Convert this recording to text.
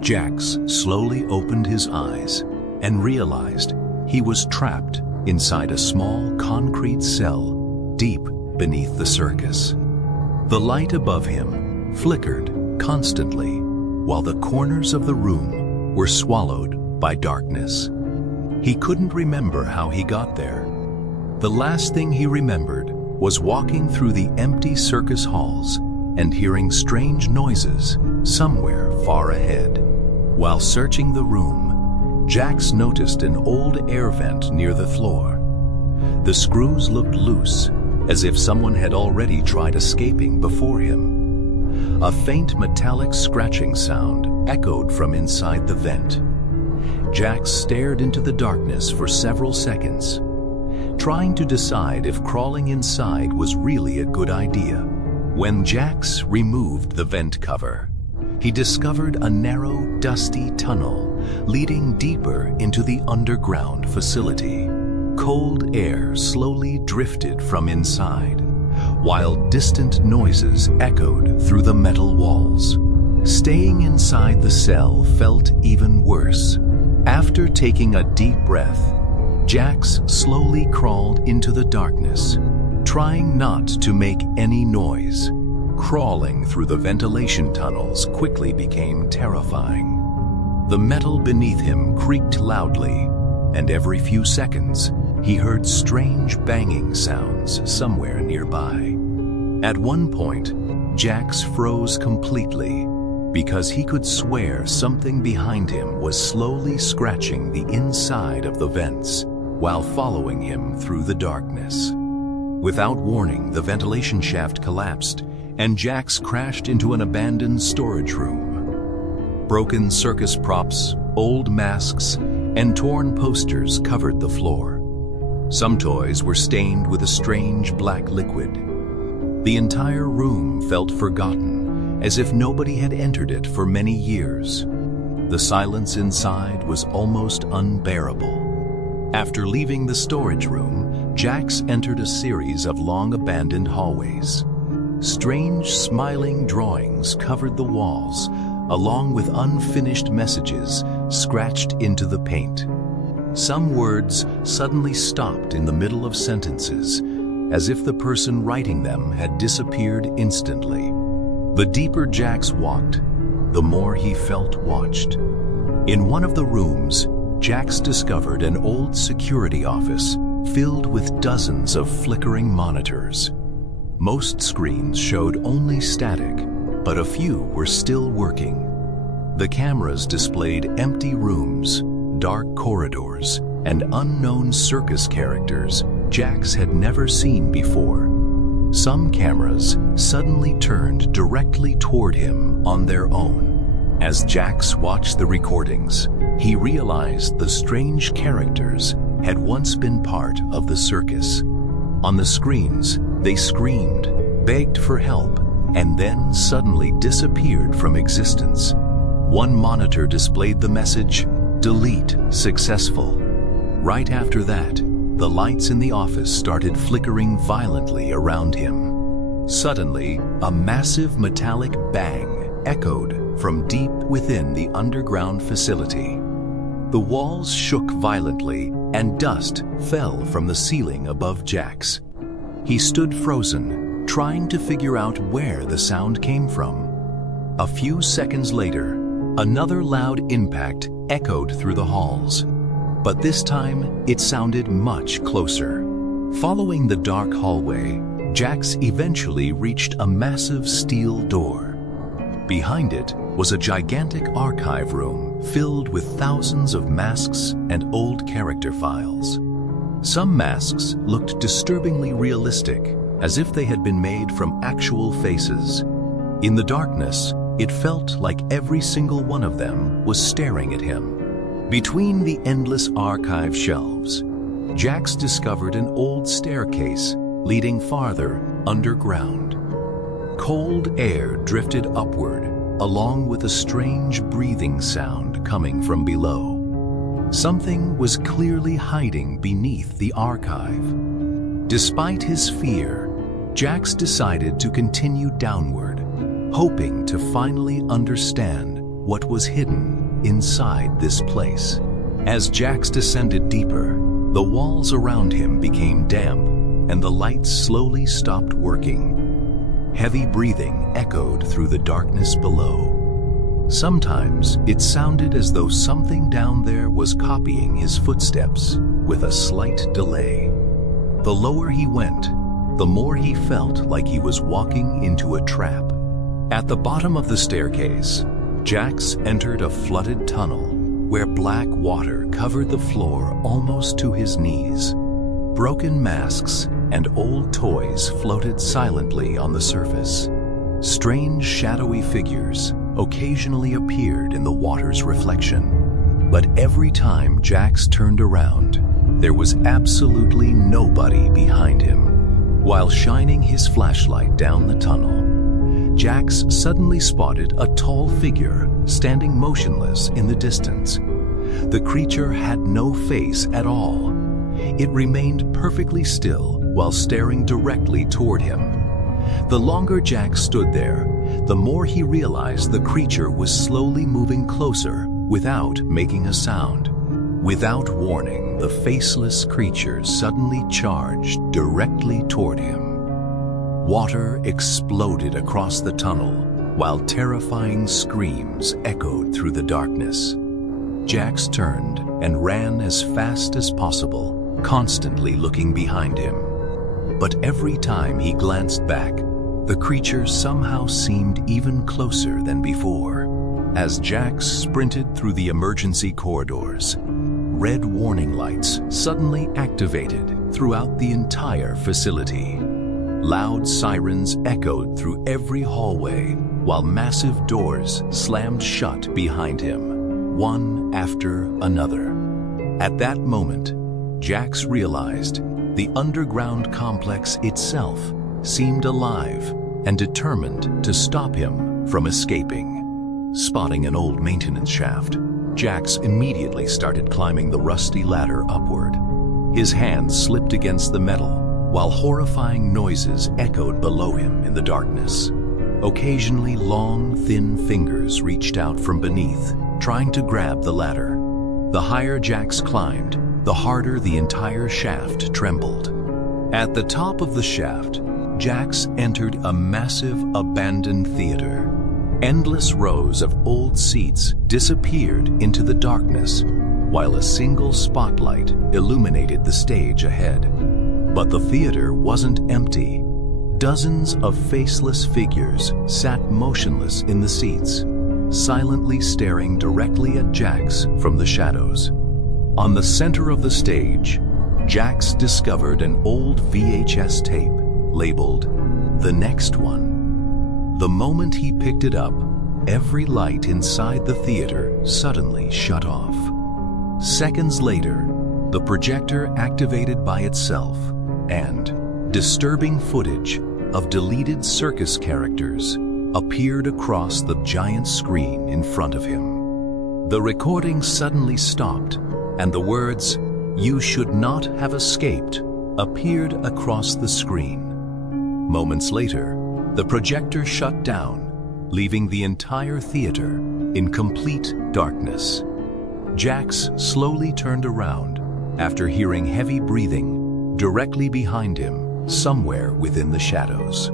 Jax slowly opened his eyes and realized he was trapped inside a small concrete cell deep beneath the circus. The light above him flickered constantly while the corners of the room were swallowed by darkness. He couldn't remember how he got there. The last thing he remembered was walking through the empty circus halls and hearing strange noises somewhere far ahead. While searching the room, Jax noticed an old air vent near the floor. The screws looked loose, as if someone had already tried escaping before him. A faint metallic scratching sound echoed from inside the vent. Jax stared into the darkness for several seconds, trying to decide if crawling inside was really a good idea. When Jax removed the vent cover, he discovered a narrow, dusty tunnel leading deeper into the underground facility. Cold air slowly drifted from inside, while distant noises echoed through the metal walls. Staying inside the cell felt even worse. After taking a deep breath, Jax slowly crawled into the darkness, trying not to make any noise. Crawling through the ventilation tunnels quickly became terrifying. The metal beneath him creaked loudly, and every few seconds, he heard strange banging sounds somewhere nearby. At one point, Jax froze completely because he could swear something behind him was slowly scratching the inside of the vents while following him through the darkness. Without warning, the ventilation shaft collapsed, and Jax crashed into an abandoned storage room. Broken circus props, old masks, and torn posters covered the floor. Some toys were stained with a strange black liquid. The entire room felt forgotten, as if nobody had entered it for many years. The silence inside was almost unbearable. After leaving the storage room, Jax entered a series of long abandoned hallways. Strange smiling drawings covered the walls, along with unfinished messages scratched into the paint. Some words suddenly stopped in the middle of sentences, as if the person writing them had disappeared instantly. The deeper Jax walked, the more he felt watched. In one of the rooms, Jax discovered an old security office filled with dozens of flickering monitors. Most screens showed only static, but a few were still working. The cameras displayed empty rooms, dark corridors, and unknown circus characters Jax had never seen before. Some cameras suddenly turned directly toward him on their own. As Jax watched the recordings, he realized the strange characters had once been part of the circus. On the screens, they screamed, begged for help, and then suddenly disappeared from existence. One monitor displayed the message, "Delete successful." Right after that, the lights in the office started flickering violently around him. Suddenly, a massive metallic bang echoed from deep within the underground facility. The walls shook violently, and dust fell from the ceiling above Jax. He stood frozen, trying to figure out where the sound came from. A few seconds later, another loud impact echoed through the halls, but this time it sounded much closer. Following the dark hallway, Jax eventually reached a massive steel door. Behind it was a gigantic archive room filled with thousands of masks and old character files. Some masks looked disturbingly realistic, as if they had been made from actual faces. In the darkness, it felt like every single one of them was staring at him. Between the endless archive shelves, Jax discovered an old staircase leading farther underground. Cold air drifted upward, along with a strange breathing sound coming from below. Something was clearly hiding beneath the archive. Despite his fear, Jax decided to continue downward, hoping to finally understand what was hidden inside this place. As Jax descended deeper, the walls around him became damp and the lights slowly stopped working. Heavy breathing echoed through the darkness below. Sometimes it sounded as though something down there was copying his footsteps with a slight delay. The lower he went, the more he felt like he was walking into a trap. At the bottom of the staircase, Jax entered a flooded tunnel where black water covered the floor almost to his knees. Broken masks and old toys floated silently on the surface. Strange shadowy figures occasionally appeared in the water's reflection. But every time Jax turned around, there was absolutely nobody behind him. While shining his flashlight down the tunnel, Jax suddenly spotted a tall figure standing motionless in the distance. The creature had no face at all. It remained perfectly still while staring directly toward him. The longer Jax stood there, the more he realized the creature was slowly moving closer without making a sound. Without warning, the faceless creature suddenly charged directly toward him. Water exploded across the tunnel, while terrifying screams echoed through the darkness. Jax turned and ran as fast as possible, constantly looking behind him. But every time he glanced back, the creature somehow seemed even closer than before. As Jax sprinted through the emergency corridors, red warning lights suddenly activated throughout the entire facility. Loud sirens echoed through every hallway, while massive doors slammed shut behind him, one after another. At that moment, Jax realized the underground complex itself seemed alive and determined to stop him from escaping. Spotting an old maintenance shaft, Jax immediately started climbing the rusty ladder upward. His hands slipped against the metal, while horrifying noises echoed below him in the darkness. Occasionally, long, thin fingers reached out from beneath, trying to grab the ladder. The higher Jax climbed, the harder the entire shaft trembled. At the top of the shaft, Jax entered a massive, abandoned theater. Endless rows of old seats disappeared into the darkness, while a single spotlight illuminated the stage ahead. But the theater wasn't empty. Dozens of faceless figures sat motionless in the seats, silently staring directly at Jax from the shadows. On the center of the stage, Jax discovered an old VHS tape labeled "The Next One." The moment he picked it up, every light inside the theater suddenly shut off. Seconds later, the projector activated by itself, and disturbing footage of deleted circus characters appeared across the giant screen in front of him. The recording suddenly stopped, and the words, "You should not have escaped," appeared across the screen. Moments later, the projector shut down, leaving the entire theater in complete darkness. Jax slowly turned around after hearing heavy breathing directly behind him, somewhere within the shadows.